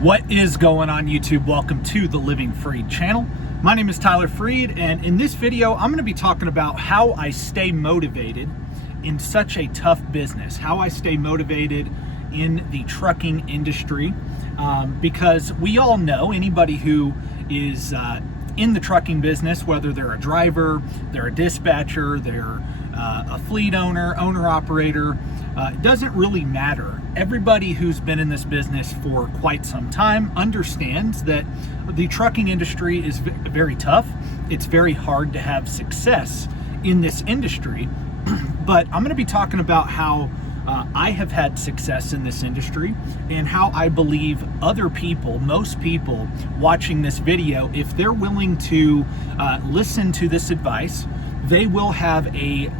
What is going on YouTube? Welcome to the Living Freed channel. My name is Tyler Freed, and in this video I'm going to be talking about how I stay motivated in such a tough business, how I stay motivated in the trucking industry, because we all know anybody who is in the trucking business, whether they're a driver, they're a dispatcher, they're a fleet owner, owner-operator, it doesn't really matter. Everybody who's been in this business for quite some time understands that the trucking industry is very tough. It's very hard to have success in this industry. But I'm going to be talking about how I have had success in this industry and how I believe other people, most people watching this video, if they're willing to listen to this advice, they will have a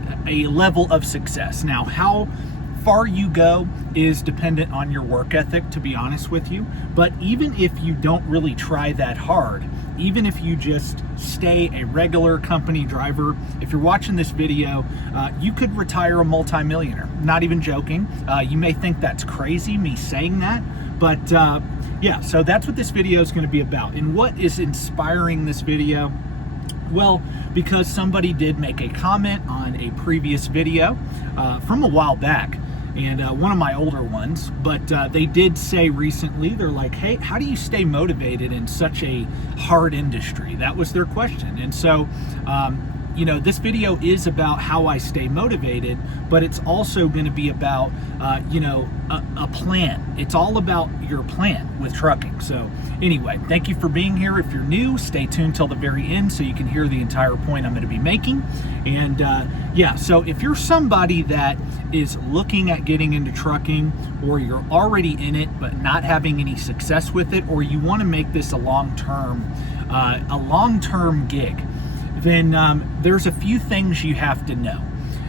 level of success. Now, how far you go is dependent on your work ethic, to be honest with you. But even if you don't really try that hard, even if you just stay a regular company driver, if you're watching this video, you could retire a multimillionaire. Not even joking. You may think that's crazy, me saying that, but yeah, so that's what this video is going to be about. And what is inspiring this video? Well, because somebody did make a comment on a previous video from a while back, and one of my older ones, but they did say recently, they're like, hey, how do you stay motivated in such a hard industry? That was their question. And so, you know, this video is about how I stay motivated, but it's also going to be about, you know, a plan. It's all about your plan with trucking. So anyway, thank you for being here. If you're new, stay tuned till the very end so you can hear the entire point I'm going to be making. And yeah, so if you're somebody that is looking at getting into trucking, or you're already in it but not having any success with it, or you want to make this a long-term gig, then there's a few things you have to know.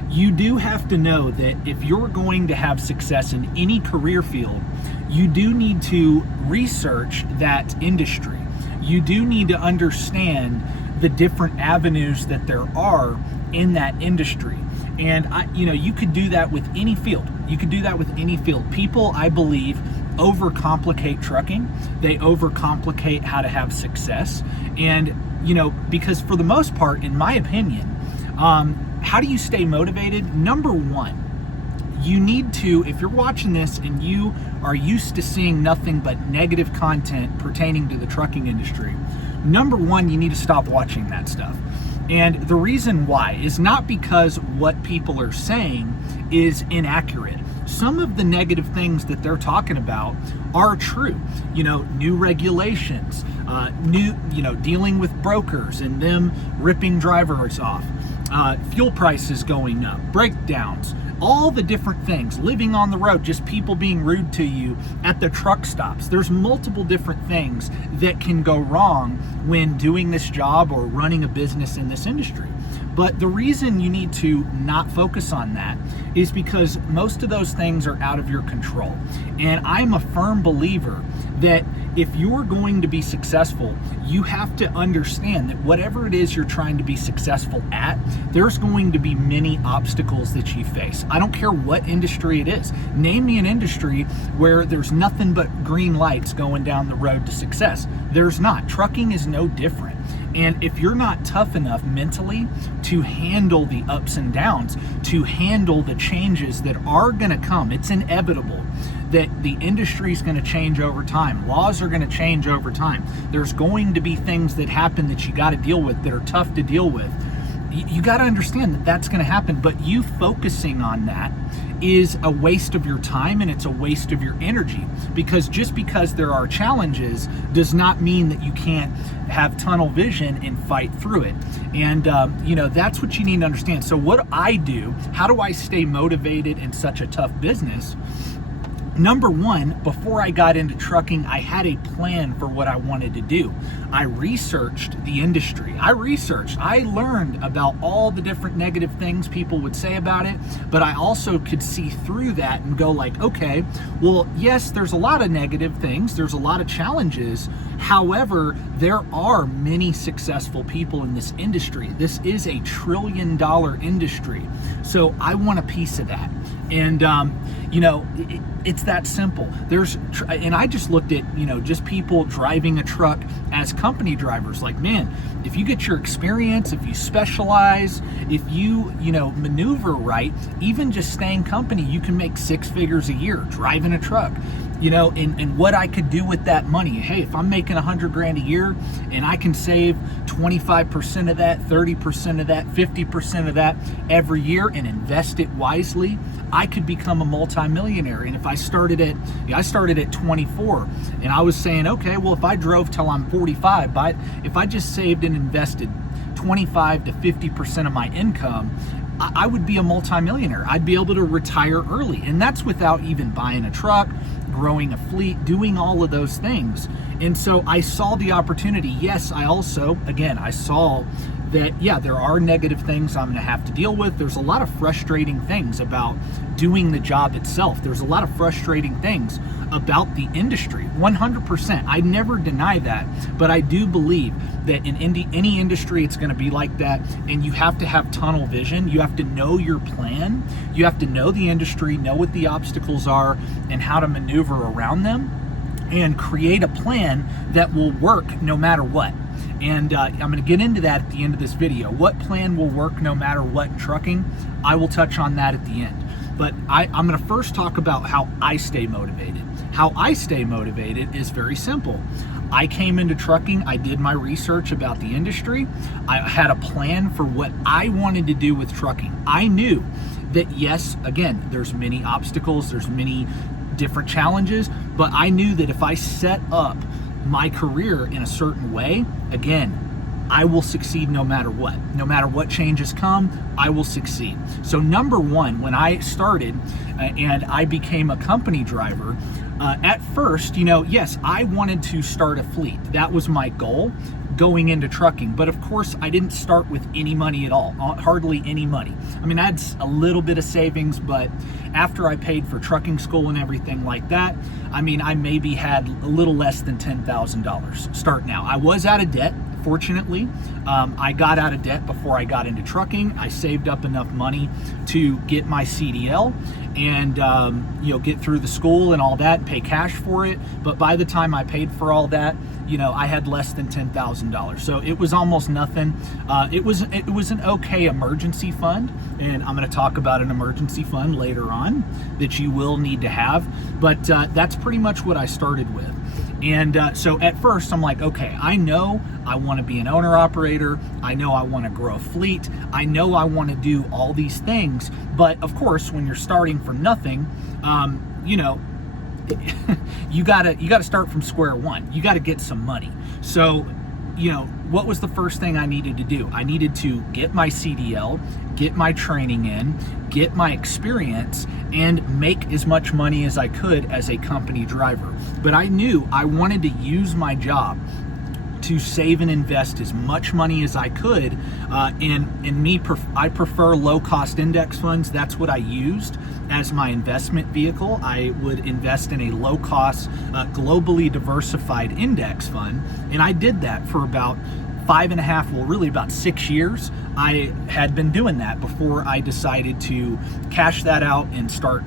You do have to know that if you're going to have success in any career field, you do need to research that industry. You do need to understand the different avenues that there are in that industry. And you know, you could do that with any field. You could do that with any field. People, I believe, overcomplicate trucking. They overcomplicate how to have success. And you know, because for the most part, in my opinion, how do you stay motivated? Number one, you need to, if you're watching this and you are used to seeing nothing but negative content pertaining to the trucking industry, number one, you need to stop watching that stuff. And the reason why is not because what people are saying is inaccurate. Some of the negative things that they're talking about are true. You know, new regulations, dealing with brokers and them ripping drivers off, fuel prices going up, breakdowns, all the different things, living on the road, just people being rude to you at the truck stops. There's multiple different things that can go wrong when doing this job or running a business in this industry. But the reason you need to not focus on that is because most of those things are out of your control. And I'm a firm believer that if you're going to be successful, you have to understand that whatever it is you're trying to be successful at, there's going to be many obstacles that you face. I don't care what industry it is. Name me an industry where there's nothing but green lights going down the road to success. There's not. Trucking is no different. And if you're not tough enough mentally to handle the ups and downs, to handle the changes that are going to come, it's inevitable that the industry is going to change over time. Laws are going to change over time. There's going to be things that happen that you got to deal with that are tough to deal with. You got to understand that that's going to happen, but you focusing on that is a waste of your time and it's a waste of your energy, because just because there are challenges does not mean that you can't have tunnel vision and fight through it. And you know, that's what you need to understand. So what I do, how do I stay motivated in such a tough business? Number one, before I got into trucking, I had a plan for what I wanted to do. I researched the industry. I learned about all the different negative things people would say about it, but I also could see through that and go like, okay, well, yes, there's a lot of negative things. There's a lot of challenges. However, there are many successful people in this industry. This is a $1 trillion industry. So I want a piece of that. And it's that simple. And I just looked at just people driving a truck as company drivers. Like, man, if you get your experience, if you specialize, if you maneuver right, even just staying company, you can make 6 figures a year driving a truck. And what I could do with that money. Hey, if I'm making $100,000 a year and I can save 25% of that, 30% of that, 50% of that every year and invest it wisely, I could become a multimillionaire. And if I started at 24, and I was saying, okay, well, if I drove till I'm 45, but if I just saved and invested 25 to 50% of my income, I would be a multimillionaire. I'd be able to retire early. And that's without even buying a truck, growing a fleet, doing all of those things. And so I saw the opportunity. Yes, I saw that, yeah, there are negative things I'm gonna have to deal with. There's a lot of frustrating things about doing the job itself. There's a lot of frustrating things about the industry, 100%. I never deny that, but I do believe that in any industry, it's gonna be like that, and you have to have tunnel vision. You have to know your plan. You have to know the industry, know what the obstacles are, and how to maneuver around them, and create a plan that will work no matter what. And I'm going to get into that at the end of this video. What plan will work no matter what in trucking? I will touch on that at the end. But I'm going to first talk about how I stay motivated. How I stay motivated is very simple. I came into trucking, I did my research about the industry. I had a plan for what I wanted to do with trucking. I knew that, yes, again, there's many obstacles, there's many different challenges, but I knew that if I set up my career in a certain way, again, I will succeed no matter what. No matter what changes come, I will succeed. So number one, when I started and I became a company driver, at first, yes, I wanted to start a fleet. That was my goal going into trucking. But of course, I didn't start with any money at all, hardly any money. I mean, I had a little bit of savings, but after I paid for trucking school and everything like that, I mean, I maybe had a little less than $10,000 starting out. I was out of debt. Fortunately, I got out of debt before I got into trucking. I saved up enough money to get my CDL and get through the school and all that, pay cash for it. But by the time I paid for all that, I had less than $10,000. So it was almost nothing. It was an okay emergency fund, and I'm going to talk about an emergency fund later on that you will need to have. But that's pretty much what I started with. And so at first I'm like, okay, I know I want to be an owner operator. I know I want to grow a fleet. I know I want to do all these things. But of course, when you're starting from nothing, you gotta start from square one. You gotta get some money. So, what was the first thing I needed to do? I needed to get my CDL, get my training in, get my experience, and make as much money as I could as a company driver. But I knew I wanted to use my job to save and invest as much money as I could. I prefer low-cost index funds. That's what I used as my investment vehicle. I would invest in a low-cost, globally diversified index fund, and I did that for about 5.5, well, really about 6 years. I had been doing that before I decided to cash that out and start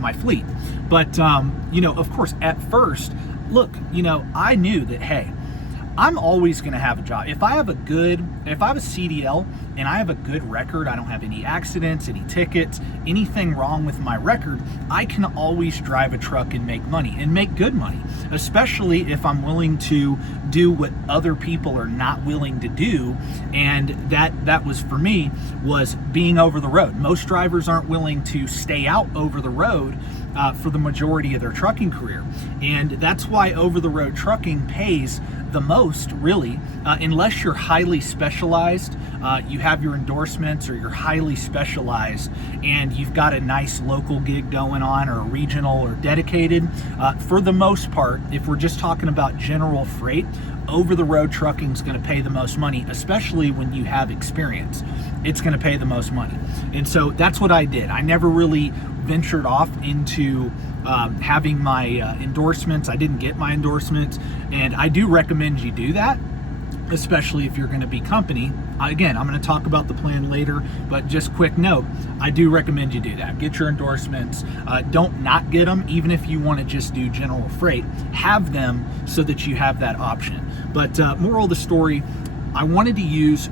my fleet. But of course, at first, look, I knew that, hey, I'm always going to have a job. If I have a CDL and I have a good record, I don't have any accidents, any tickets, anything wrong with my record, I can always drive a truck and make money, and make good money, especially if I'm willing to do what other people are not willing to do. And that was, for me, was being over the road. Most drivers aren't willing to stay out over the road for the majority of their trucking career. And that's why over-the-road trucking pays the most, really, unless you're highly specialized, you have your endorsements, or you're highly specialized and you've got a nice local gig going on, or a regional or dedicated. For the most part, if we're just talking about general freight, over-the-road trucking is going to pay the most money, especially when you have experience. It's going to pay the most money. And so that's what I did. I never really ventured off into having my endorsements. I didn't get my endorsements, and I do recommend you do that. especially if you're going to be company. Again, I'm going to talk about the plan later, but just quick note, I do recommend you do that. Get your endorsements. Don't not get them, even if you want to just do general freight. Have them so that you have that option. But moral of the story, I wanted to use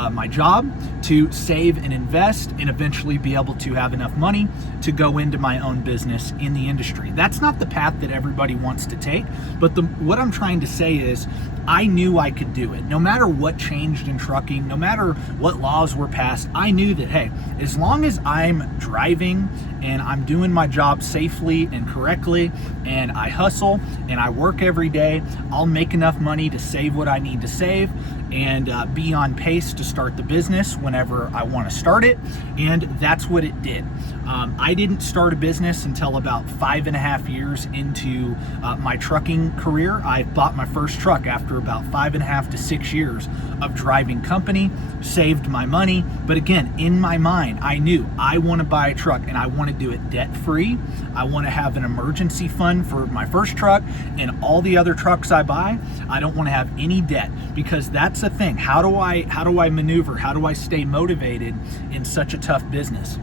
my job to save and invest and eventually be able to have enough money to go into my own business in the industry. That's not the path that everybody wants to take, but what I'm trying to say is I knew I could do it. No matter what changed in trucking, no matter what laws were passed, I knew that, hey, as long as I'm driving and I'm doing my job safely and correctly, and I hustle and I work every day, I'll make enough money to save what I need to save and be on pace to start the business whenever I want to start it. And that's what it did. I didn't start a business until about 5.5 years into my trucking career. I bought my first truck after about 5.5 to 6 years of driving company, saved my money. But again, in my mind, I knew I want to buy a truck and I want to do it debt free. I want to have an emergency fund for my first truck and all the other trucks I buy. I don't want to have any debt, because that's the thing. How do I maneuver? How do I stay motivated in such a tough business?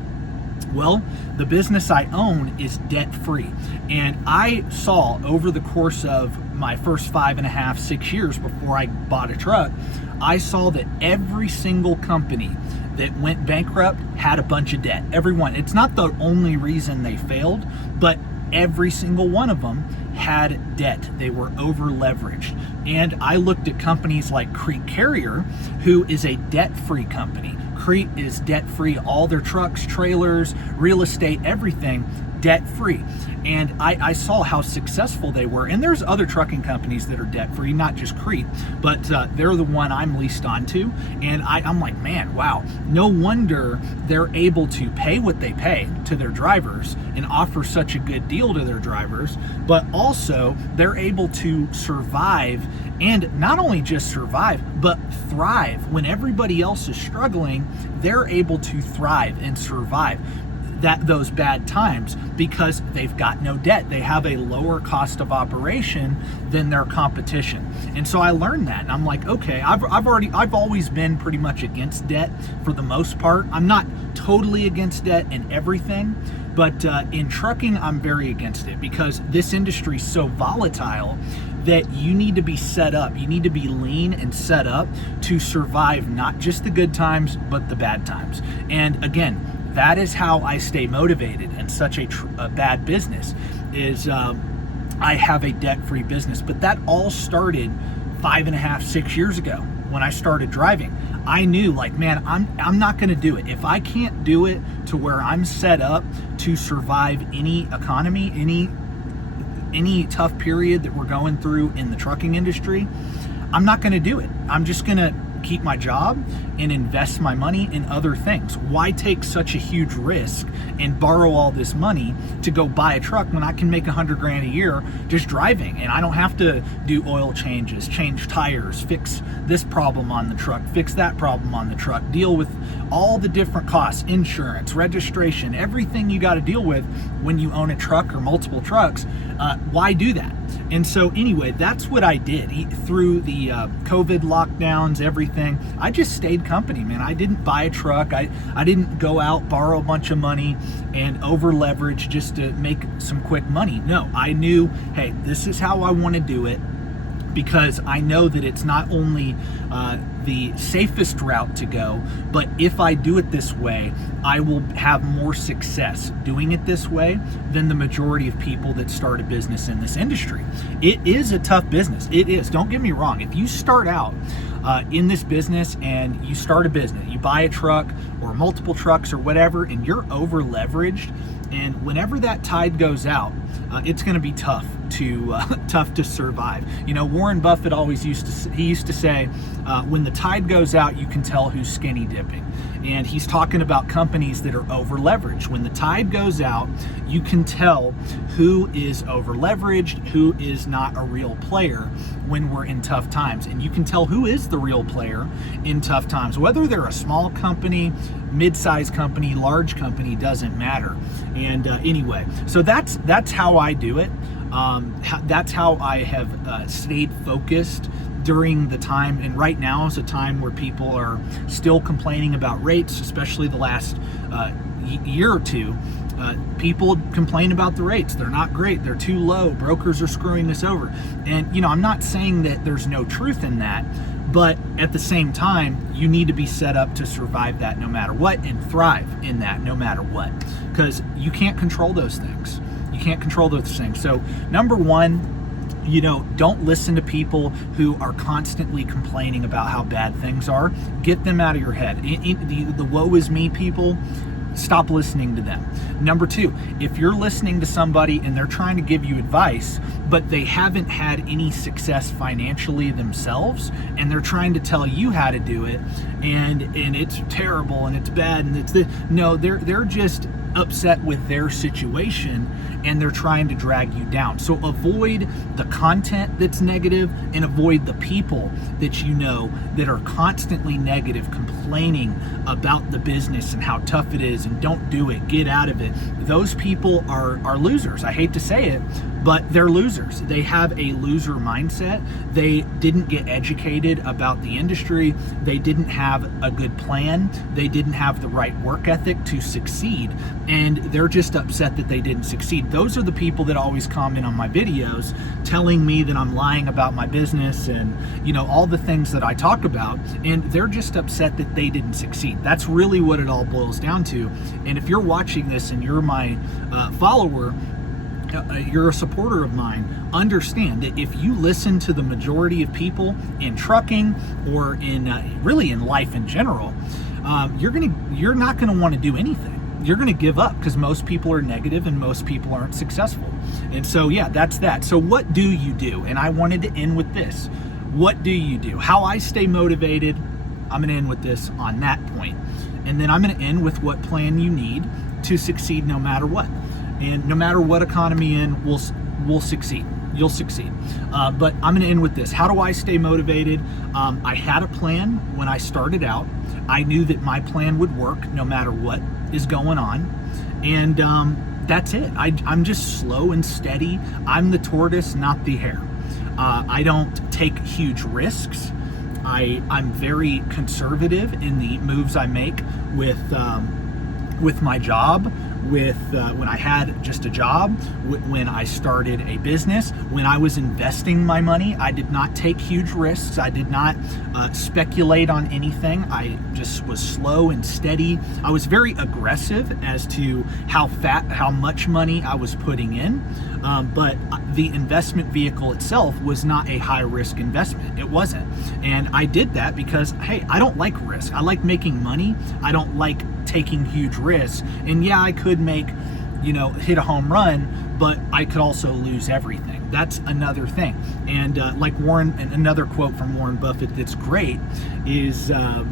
Well, the business I own is debt free. And I saw over the course of my first 5.5, 6 years before I bought a truck, I saw that every single company that went bankrupt had a bunch of debt. Everyone. It's not the only reason they failed, but every single one of them had debt. They were over leveraged. And I looked at companies like Crete Carrier, who is a debt-free company. Crete is debt-free. All their trucks, trailers, real estate, everything debt-free. And I saw how successful they were. And there's other trucking companies that are debt-free, not just Crete, but they're the one I'm leased onto. And I'm like, man, wow, no wonder they're able to pay what they pay to their drivers and offer such a good deal to their drivers, but also they're able to survive, and not only just survive, but thrive. When everybody else is struggling, they're able to thrive and survive those bad times because they've got no debt. They have a lower cost of operation than their competition. And so I learned that, and I'm like, okay, I've always been pretty much against debt for the most part. I'm not totally against debt in everything, but in trucking, I'm very against it, because this industry is so volatile that you need to be set up. You need to be lean and set up to survive not just the good times, but the bad times. And again, that is how I stay motivated in such a bad business, is I have a debt-free business. But that all started 5.5, 6 years ago when I started driving. I knew, like, man, I'm not going to do it. If I can't do it to where I'm set up to survive any economy, any tough period that we're going through in the trucking industry, I'm not going to do it. I'm just going to keep my job and invest my money in other things. Why take such a huge risk and borrow all this money to go buy a truck when I can make $100,000 a year just driving, and I don't have to do oil changes, change tires, fix this problem on the truck, fix that problem on the truck, deal with all the different costs, insurance, registration, everything you got to deal with when you own a truck or multiple trucks. Why do that? And so anyway, that's what I did through the COVID lockdowns, everything. I just stayed company, man. I didn't buy a truck. I didn't go out, borrow a bunch of money and over leverage just to make some quick money. No, I knew, hey, this is how I want to do it, because I know that it's not only the safest route to go, but if I do it this way, I will have more success doing it this way than the majority of people that start a business in this industry. It is a tough business. It is. Don't get me wrong. If you start out in this business and you start a business, you buy a truck or multiple trucks or whatever, and you're over leveraged, and whenever that tide goes out, it's going to be tough to survive. You know, Warren Buffett always used to say, when the tide goes out, you can tell who's skinny dipping. And he's talking about companies that are over leveraged. When the tide goes out, you can tell who is over leveraged, who is not a real player when we're in tough times. And you can tell who is the real player in tough times. Whether they're a small company, mid-sized company, large company, doesn't matter. And anyway, so that's how I do it. That's how I have stayed focused during the time, and right now is a time where people are still complaining about rates, especially the last year or two. People complain about the rates. They're not great. They're too low. Brokers are screwing us over. And, you know, I'm not saying that there's no truth in that, but at the same time, you need to be set up to survive that no matter what and thrive in that no matter what, because you can't control those things. You can't control those things. So number one, you know, don't listen to people who are constantly complaining about how bad things are. Get them out of your head. The woe is me people, stop listening to them. Number two, if you're listening to somebody and they're trying to give you advice, but they haven't had any success financially themselves, and they're trying to tell you how to do it, and it's terrible and it's bad and they're just upset with their situation and they're trying to drag you down. So avoid the content that's negative and avoid the people that you know that are constantly negative, complaining about the business and how tough it is and don't do it, get out of it. Those people are losers. I hate to say it, but they're losers. They have a loser mindset. They didn't get educated about the industry. They didn't have a good plan. They didn't have the right work ethic to succeed. And they're just upset that they didn't succeed. Those are the people that always comment on my videos telling me that I'm lying about my business and, you know, all the things that I talk about. And they're just upset that they didn't succeed. That's really what it all boils down to. And if you're watching this and you're my follower, you're a supporter of mine, understand that if you listen to the majority of people in trucking or in really in life in general, you're not going to want to do anything. You're going to give up because most people are negative and most people aren't successful. And so, yeah, that's that. So what do you do? And I wanted to end with this. What do you do? How I stay motivated, I'm going to end with this on that point. And then I'm going to end with what plan you need to succeed no matter what. And no matter what economy in, we'll succeed. You'll succeed. But I'm going to end with this. How do I stay motivated? I had a plan when I started out. I knew that my plan would work no matter what is going on. And that's it. I'm just slow and steady. I'm the tortoise, not the hare. I don't take huge risks. I'm very conservative in the moves I make with my job, with when I had just a job, when I started a business, when I was investing my money. I did not take huge risks. I did not speculate on anything. I just was slow and steady. I was very aggressive as to how much money I was putting in, but the investment vehicle itself was not a high risk investment. It wasn't. And I did that because, hey, I don't like risk. I like making money. I don't like taking huge risks. And yeah, I could hit a home run, but I could also lose everything. That's another thing. And like another quote from Warren Buffett that's great is, the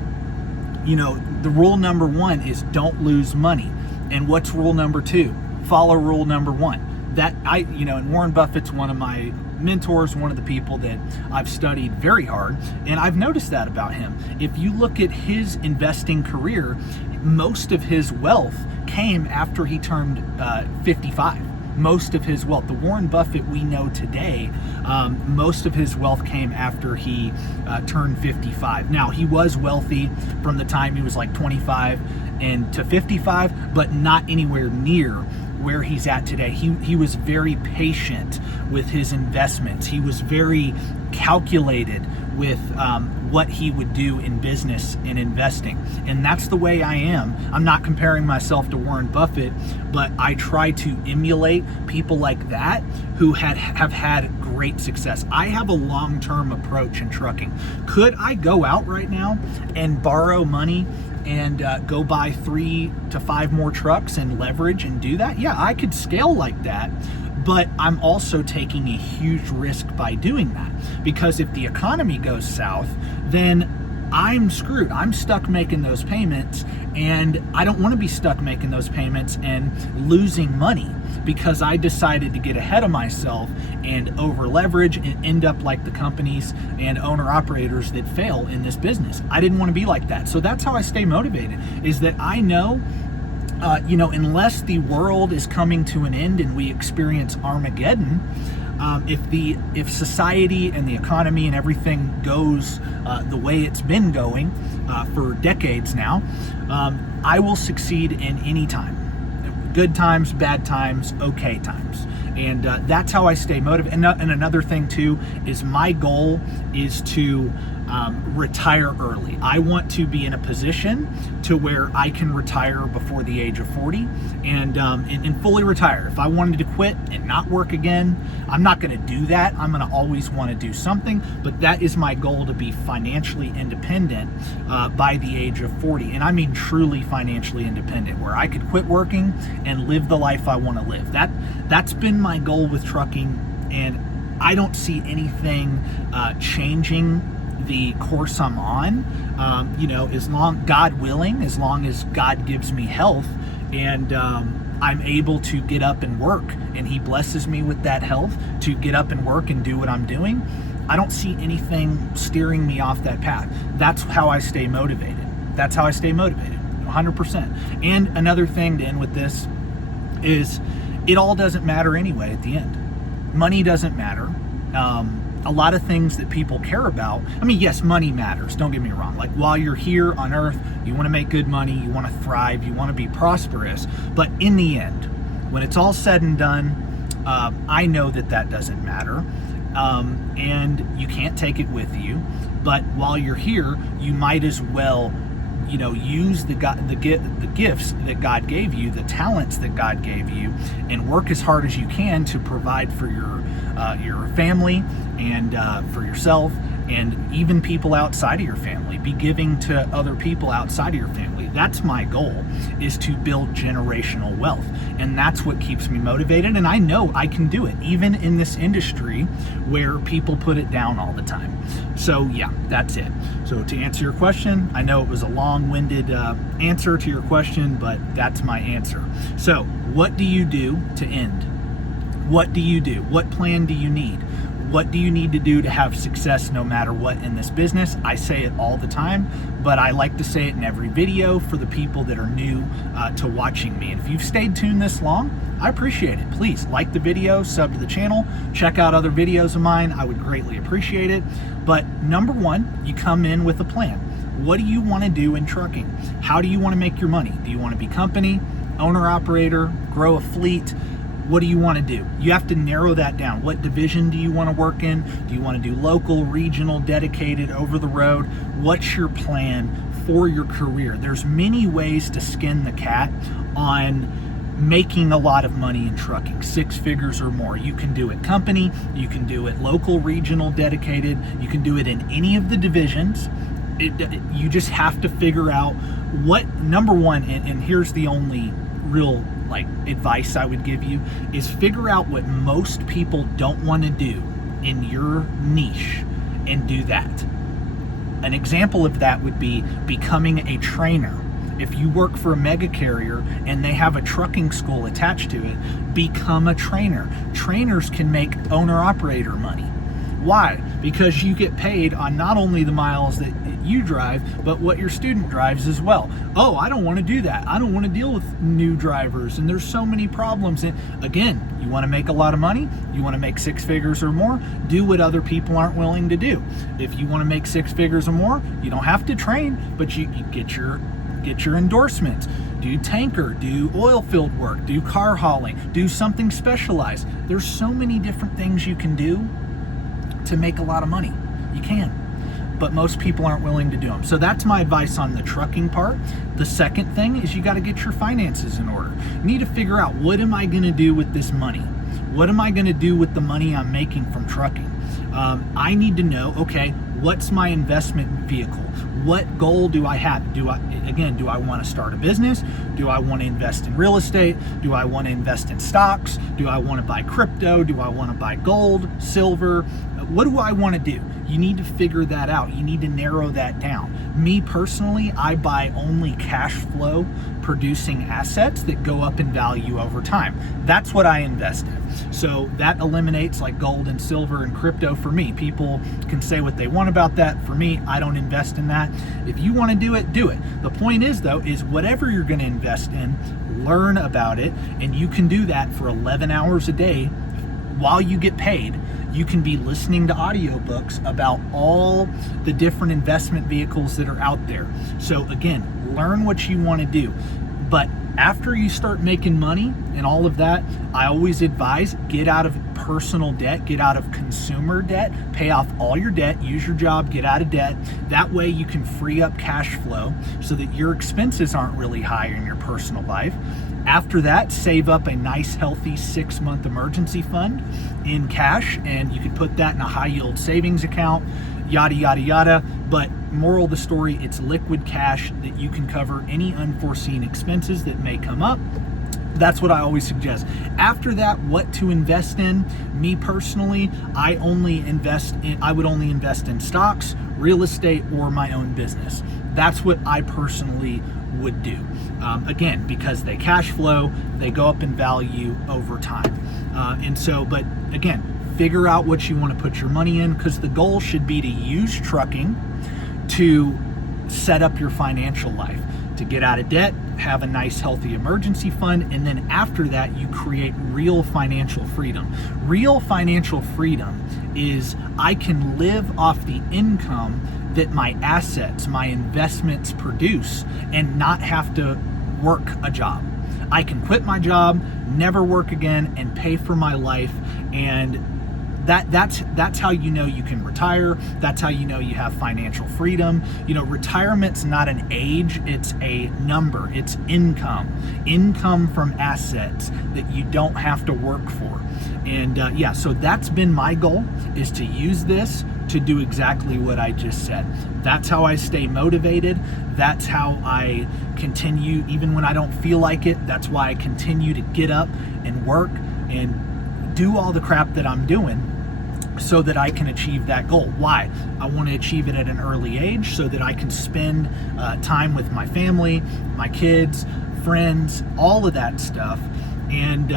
rule number one is don't lose money. And what's rule number two? Follow rule number one. And Warren Buffett's one of my mentors, one of the people that I've studied very hard, and I've noticed that about him. If you look at his investing career, most of his wealth came after he turned 55. Most of his wealth, the Warren Buffett we know today, most of his wealth came after he turned 55. Now, he was wealthy from the time he was like 25 and to 55, but not anywhere near where he's at today. He was very patient with his investments. He was very calculated with what he would do in business and investing. And that's the way I am. I'm not comparing myself to Warren Buffett, but I try to emulate people like that who have had great success. I have a long-term approach in trucking. Could I go out right now and borrow money and go buy 3 to 5 more trucks and leverage and do that? Yeah, I could scale like that, but I'm also taking a huge risk by doing that, because if the economy goes south, then I'm screwed. I'm stuck making those payments, and I don't want to be stuck making those payments and losing money because I decided to get ahead of myself and over leverage and end up like the companies and owner operators that fail in this business. I didn't want to be like that. So that's how I stay motivated, is that I know unless the world is coming to an end and we experience Armageddon, if society and the economy and everything goes the way it's been going for decades now, I will succeed in any time. Good times, bad times, okay times. And that's how I stay motivated. And another thing too is my goal is to retire early. I want to be in a position to where I can retire before the age of 40 and fully retire. If I wanted to quit and not work again, I'm not going to do that. I'm going to always want to do something, but that is my goal, to be financially independent by the age of 40. And I mean truly financially independent, where I could quit working and live the life I want to live. That's been my goal with trucking, and I don't see anything changing the course I'm on, as long, God willing, as long as God gives me health and I'm able to get up and work, and He blesses me with that health to get up and work and do what I'm doing, I don't see anything steering me off that path. That's how I stay motivated. 100%. And another thing to end with this is, it all doesn't matter anyway at the end. Money doesn't matter. A lot of things that people care about, I mean, yes, money matters, don't get me wrong. Like, while you're here on earth, you want to make good money, you want to thrive, you want to be prosperous, but in the end, when it's all said and done, I know that doesn't matter, and you can't take it with you. But while you're here, you might as well use the gifts that God gave you, the talents that God gave you, and work as hard as you can to provide for your family and for yourself, and even people outside of your family. Be giving to other people outside of your family. That's my goal, is to build generational wealth, and that's what keeps me motivated. And I know I can do it, even in this industry where people put it down all the time. So yeah, that's it. So to answer your question, I know it was a long-winded answer to your question, but that's my answer. So what do you do to end? What do you do? What plan do you need? What do you need to do to have success no matter what in this business? I say it all the time, but I like to say it in every video for the people that are new to watching me. And if you've stayed tuned this long, I appreciate it. Please like the video, sub to the channel, check out other videos of mine. I would greatly appreciate it. But number one, you come in with a plan. What do you want to do in trucking? How do you want to make your money? Do you want to be company, owner, operator, grow a fleet? What do you want to do? You have to narrow that down. What division do you want to work in? Do you want to do local, regional, dedicated, over the road? What's your plan for your career? There's many ways to skin the cat on making a lot of money in trucking, 6 figures or more. You can do it company, you can do it local, regional, dedicated, you can do it in any of the divisions. You just have to figure out what, number one, and here's the only real advice I would give you, is figure out what most people don't want to do in your niche and do that. An example of that would be becoming a trainer. If you work for a mega carrier and they have a trucking school attached to it, become a trainer. Trainers can make owner-operator money. Why? Because you get paid on not only the miles that you drive, but what your student drives as well. Oh, I don't want to do that. I don't want to deal with new drivers, and there's so many problems. And again, you want to make a lot of money, you want to make 6 figures or more, do what other people aren't willing to do. If you want to make 6 figures or more, you don't have to train, but you get your endorsements. Do tanker, do oil field work, do car hauling, do something specialized. There's so many different things you can do to make a lot of money. You can, but most people aren't willing to do them. So that's my advice on the trucking part. The second thing is, you got to get your finances in order. You need to figure out, what am I going to do with this money? What am I going to do with the money I'm making from trucking? I need to know, okay, what's my investment vehicle? What goal do I have? Do I want to start a business? Do I want to invest in real estate? Do I want to invest in stocks? Do I want to buy crypto? Do I want to buy gold, silver? What do I want to do? You need to figure that out. You need to narrow that down. Me personally, I buy only cash flow producing assets that go up in value over time. That's what I invest in. So that eliminates gold and silver and crypto for me. People can say what they want about that. For me, I don't invest in that. If you want to do it, do it. The point is, though, is whatever you're going to invest in, learn about it, and you can do that for 11 hours a day while you get paid, you can be listening to audiobooks about all the different investment vehicles that are out there. So again, learn what you want to do. But after you start making money and all of that, I always advise get out of personal debt, get out of consumer debt, pay off all your debt, use your job, get out of debt. That way you can free up cash flow so that your expenses aren't really high in your personal life. After that, save up a nice healthy 6-month emergency fund in cash, and you can put that in a high yield savings account, yada, yada, yada. But moral of the story, it's liquid cash that you can cover any unforeseen expenses that may come up. That's what I always suggest. After that, what to invest in? Me personally, I would only invest in stocks, real estate, or my own business. That's what I personally would do. Again, because they cash flow, they go up in value over time. But again, figure out what you want to put your money in, because the goal should be to use trucking to set up your financial life, to get out of debt, have a nice healthy emergency fund, and then after that you create real financial freedom. Real financial freedom is I can live off the income that my assets, my investments produce, and not have to work a job. I can quit my job, never work again, and pay for my life. And that's how you know you can retire. That's how you know you have financial freedom. You know, retirement's not an age, it's a number. It's income from assets that you don't have to work for. And so that's been my goal, is to use this to do exactly what I just said. That's how I stay motivated. That's how I continue, even when I don't feel like it. That's why I continue to get up and work and do all the crap that I'm doing, so that I can achieve that goal. Why? I want to achieve it at an early age so that I can spend time with my family, my kids, friends, all of that stuff. And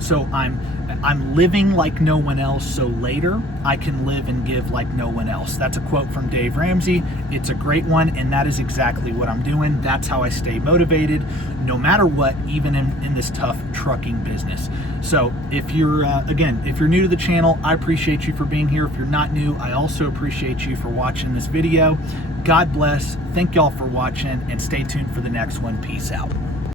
so I'm living like no one else, so later I can live and give like no one else. That's a quote from Dave Ramsey. It's a great one, and that is exactly what I'm doing. That's how I stay motivated, no matter what, even in this tough trucking business. So if you're new to the channel, I appreciate you for being here. If you're not new, I also appreciate you for watching this video. God bless. Thank y'all for watching, and stay tuned for the next one. Peace out.